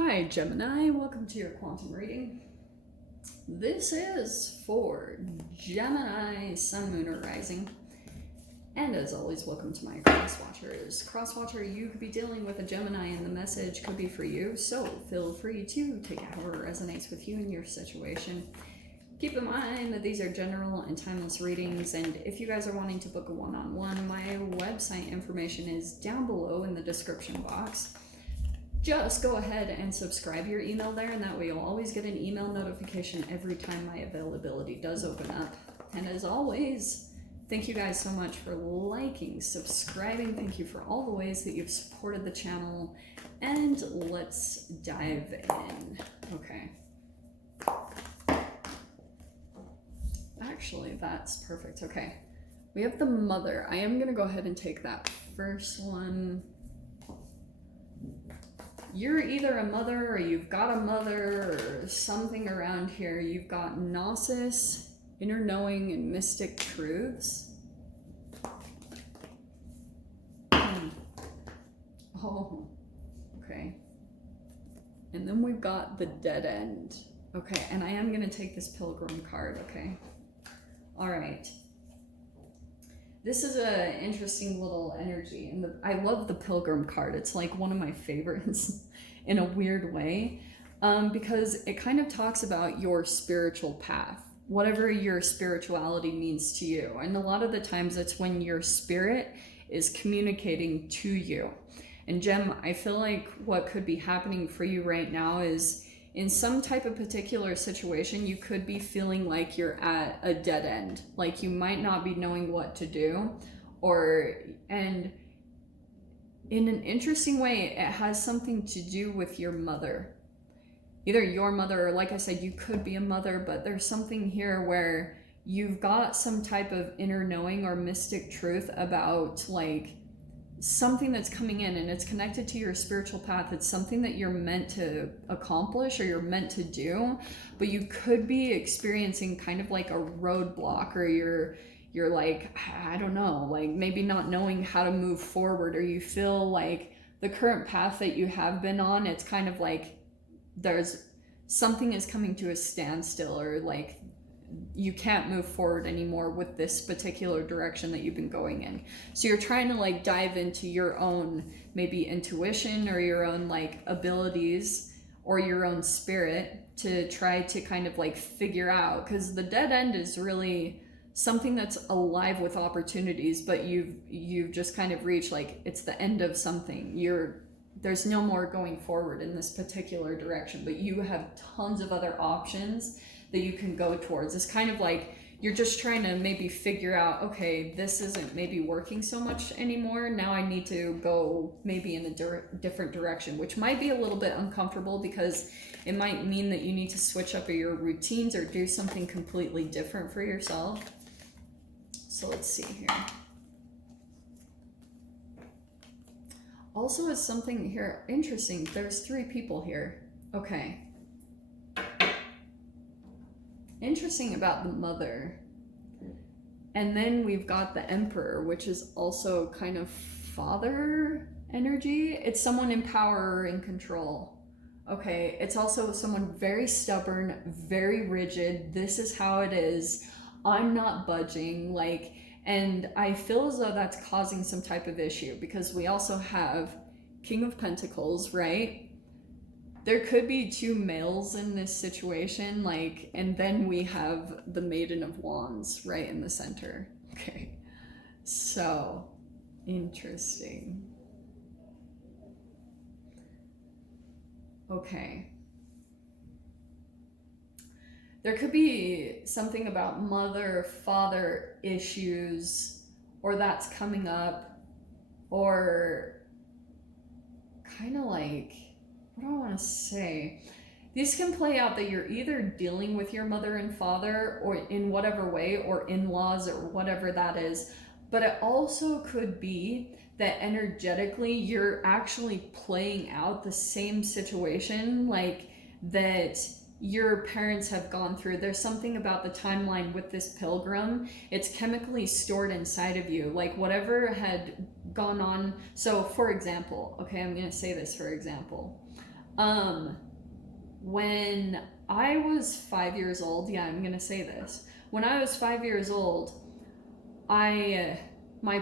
Hi Gemini, welcome to your quantum reading. This is for Gemini, Sun, Moon, or Rising. And as always, welcome to my cross watchers. Cross watcher, you could be dealing with a Gemini and the message could be for you, so feel free to take however resonates with you in your situation. Keep in mind that these are general and timeless readings, and if you guys are wanting to book a one-on-one, my website information is down below in the description box. Just go ahead and subscribe your email there, and that way you'll always get an email notification every time my availability does open up. And as always, thank you guys so much for liking, subscribing. Thank you for all the ways that you've supported the channel. And let's dive in. Okay. Actually, that's perfect. Okay. We have the mother. I am going to go ahead and take that first one. You're either a mother or you've got a mother or something around here. You've got gnosis, inner knowing, and mystic truths. Oh, okay. And then we've got the dead end. Okay, and I am going to take this pilgrim card, okay? All right. This is an interesting little energy, and I love the pilgrim card. It's like one of my favorites in a weird way, because it kind of talks about your spiritual path, whatever your spirituality means to you. And a lot of the times it's when your spirit is communicating to you. And Gem, I feel like what could be happening for you right now is in some type of particular situation, you could be feeling like you're at a dead end, like you might not be knowing what to do, and in an interesting way, it has something to do with your mother. Either your mother, or like I said, you could be a mother, but there's something here where you've got some type of inner knowing or mystic truth about like something that's coming in, and it's connected to your spiritual path. It's something that you're meant to accomplish or you're meant to do, but you could be experiencing kind of like a roadblock, or you're like, I don't know, like maybe not knowing how to move forward, or you feel like the current path that you have been on, it's kind of like there's something is coming to a standstill, or like you can't move forward anymore with this particular direction that you've been going in. So you're trying to like dive into your own maybe intuition or your own like abilities or your own spirit to try to kind of like figure out, because the dead end is really something that's alive with opportunities, but you've just kind of reached like it's the end of something. There's no more going forward in this particular direction, but you have tons of other options that you can go towards. It's kind of like you're just trying to maybe figure out, okay, this isn't maybe working so much anymore. Now I need to go maybe in a different direction, which might be a little bit uncomfortable because it might mean that you need to switch up your routines or do something completely different for yourself. So let's see here. Also is something here interesting. There's 3 people here. Okay. Interesting about the mother. And then we've got the emperor, which is also kind of father energy. It's someone in power or in control. Okay, it's also someone very stubborn, very rigid. This is how it is. I'm not budging. Like, and I feel as though that's causing some type of issue, because we also have King of Pentacles, right? There could be 2 males in this situation, like, and then we have the Maiden of Wands right in the center. Okay, so interesting. Okay. There could be something about mother-father issues, or that's coming up, or kind of like, what do I want to say? These can play out that you're either dealing with your mother and father, or in whatever way, or in-laws, or whatever that is. But it also could be that energetically you're actually playing out the same situation, like that your parents have gone through. There's something about the timeline with this pilgrim. It's chemically stored inside of you, like whatever had gone on. So for example, okay, I'm going to say this for example. When I was 5 years old, yeah, I'm gonna say this. When I was 5 years old, my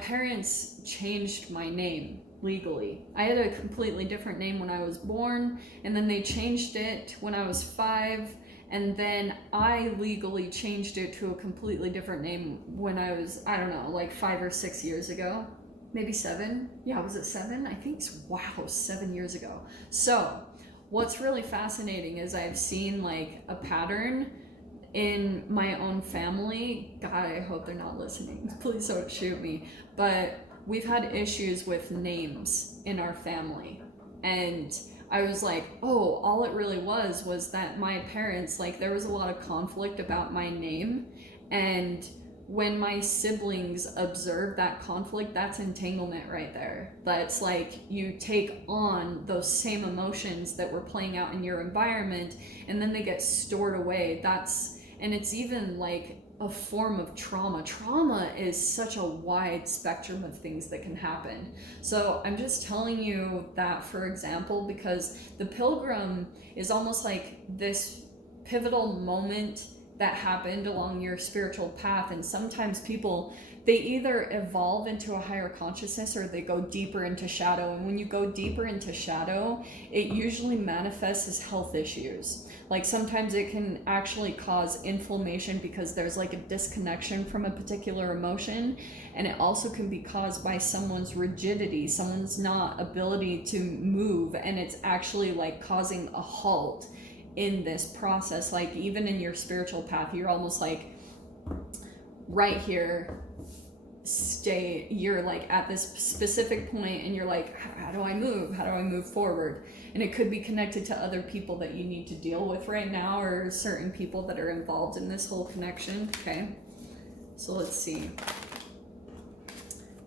parents changed my name legally. I had a completely different name when I was born, and then they changed it when I was 5, and then I legally changed it to a completely different name when I was, I don't know, like 5 or 6 years ago. Maybe 7? Yeah, was it 7? I think, wow, 7 years ago. So, what's really fascinating is I've seen like a pattern in my own family. God, I hope they're not listening. Please don't shoot me. But we've had issues with names in our family. And I was like, oh, all it really was that my parents, like, there was a lot of conflict about my name. And when my siblings observe that conflict, that's entanglement right there. That's like you take on those same emotions that were playing out in your environment, and then they get stored away. And it's even like a form of trauma. Trauma is such a wide spectrum of things that can happen. So I'm just telling you that, for example, because the pilgrim is almost like this pivotal moment that happened along your spiritual path. And sometimes people, they either evolve into a higher consciousness or they go deeper into shadow. And when you go deeper into shadow, it usually manifests as health issues. Like sometimes it can actually cause inflammation because there's like a disconnection from a particular emotion. And it also can be caused by someone's rigidity, someone's not ability to move. And it's actually like causing a halt in this process. Like even in your spiritual path, you're almost like right here, you're like at this specific point and you're like, how do I move forward? And it could be connected to other people that you need to deal with right now, or certain people that are involved in this whole connection. Okay, so let's see.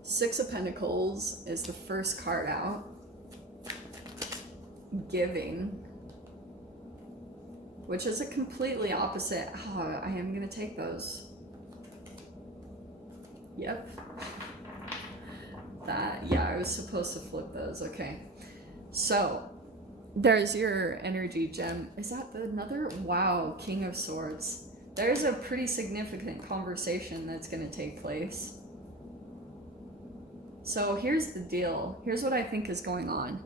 6 of Pentacles is the first card out. Giving, which is a completely opposite. Oh, I am gonna take those. Yep. Yeah, I was supposed to flip those. Okay. So there's your energy gem. Is that another? Wow, King of Swords. There's a pretty significant conversation that's gonna take place. So here's the deal. Here's what I think is going on.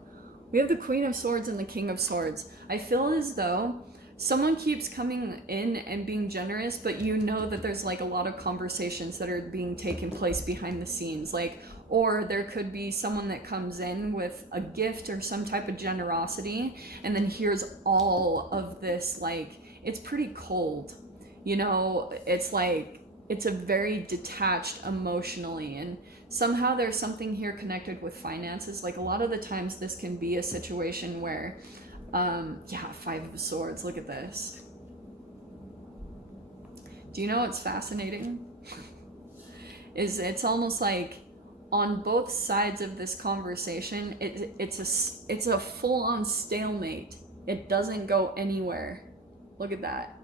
We have the Queen of Swords and the King of Swords. I feel as though someone keeps coming in and being generous, but you know that there's like a lot of conversations that are being taken place behind the scenes. Like, or there could be someone that comes in with a gift or some type of generosity, and then here's all of this, like, it's pretty cold. You know, it's like, it's a very detached emotionally, and somehow there's something here connected with finances. Like a lot of the times this can be a situation where, yeah, 5 of Swords, look at this. Do you know what's fascinating? It's almost like on both sides of this conversation, it's a full-on stalemate. It doesn't go anywhere. Look at that.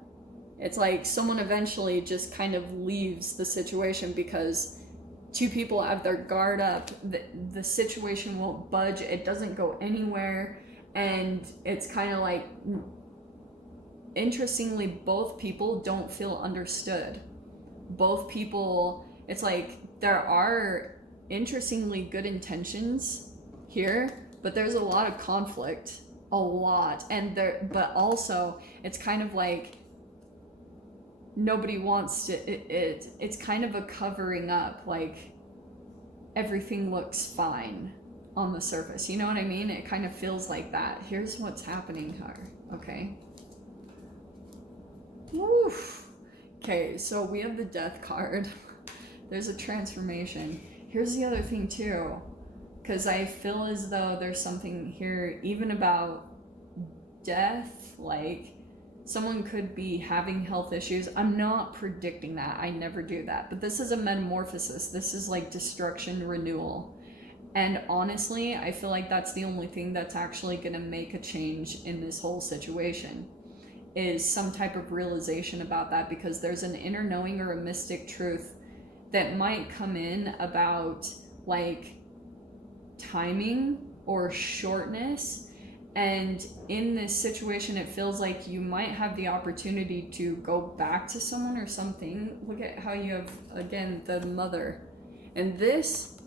It's like someone eventually just kind of leaves the situation because two people have their guard up. The situation won't budge. It doesn't go anywhere. And it's kind of like, interestingly, both people don't feel understood. Both people, it's like there are interestingly good intentions here, but there's a lot of conflict, a lot. And but also it's kind of like nobody wants to, it's kind of a covering up, like everything looks fine on the surface, you know what I mean? It kind of feels like that. Here's what's happening here, okay? Woof. Okay, so we have the Death card. There's a transformation. Here's the other thing too, because I feel as though there's something here even about death, like someone could be having health issues. I'm not predicting that, I never do that, but this is a metamorphosis. This is like destruction, renewal. And honestly, I feel like that's the only thing that's actually going to make a change in this whole situation, is some type of realization about that, because there's an inner knowing or a mystic truth that might come in about like timing or shortness. And in this situation, it feels like you might have the opportunity to go back to someone or something. Look at how you have, again, the Mother. And this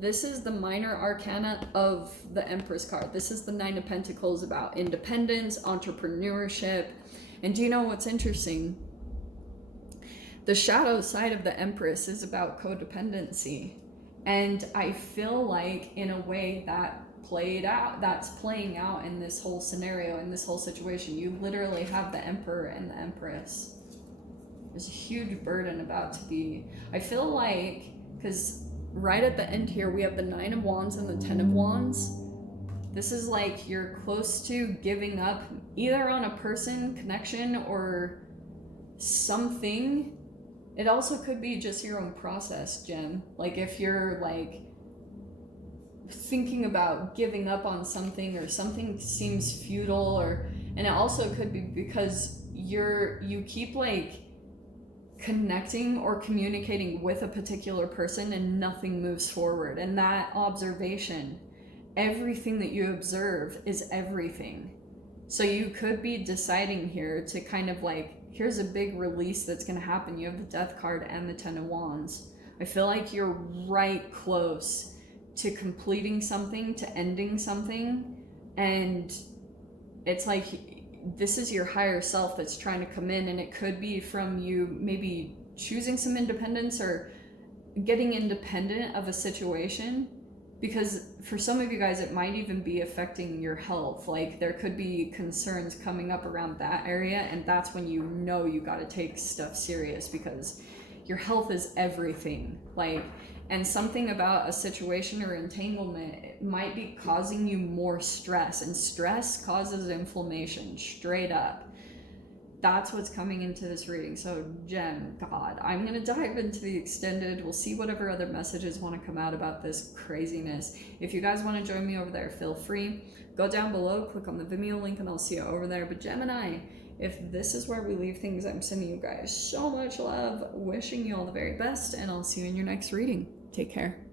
is the minor arcana of the Empress card. This is the Nine of Pentacles, about independence, entrepreneurship. And do you know what's interesting? The shadow side of the Empress is about codependency. And I feel like, in a way, that's playing out in this whole scenario, in this whole situation. You literally have the Emperor and the Empress. There's a huge burden about to be, I feel like, because right at the end here we have the Nine of Wands and the Ten of Wands. This is like you're close to giving up either on a person, connection, or something. It also could be just your own process, Jen. Like if you're like thinking about giving up on something, or something seems futile, and it also could be because you keep like connecting or communicating with a particular person and nothing moves forward. And that observation, everything that you observe is everything. So you could be deciding here to kind of like, here's a big release that's going to happen. You have the Death card and the Ten of Wands. I feel like you're right close to completing something, to ending something. And it's like, this is your higher self that's trying to come in. And it could be from you maybe choosing some independence or getting independent of a situation. Because for some of you guys, it might even be affecting your health. Like there could be concerns coming up around that area, and that's when you know you got to take stuff serious, because your health is everything. Like, and something about a situation or entanglement, it might be causing you more stress, and stress causes inflammation, straight up. That's what's coming into this reading. So Jen, God, I'm going to dive into the extended. We'll see whatever other messages want to come out about this craziness. If you guys want to join me over there, feel free. Go down below, click on the Vimeo link, and I'll see you over there. But Gemini, if this is where we leave things, I'm sending you guys so much love, wishing you all the very best, and I'll see you in your next reading. Take care.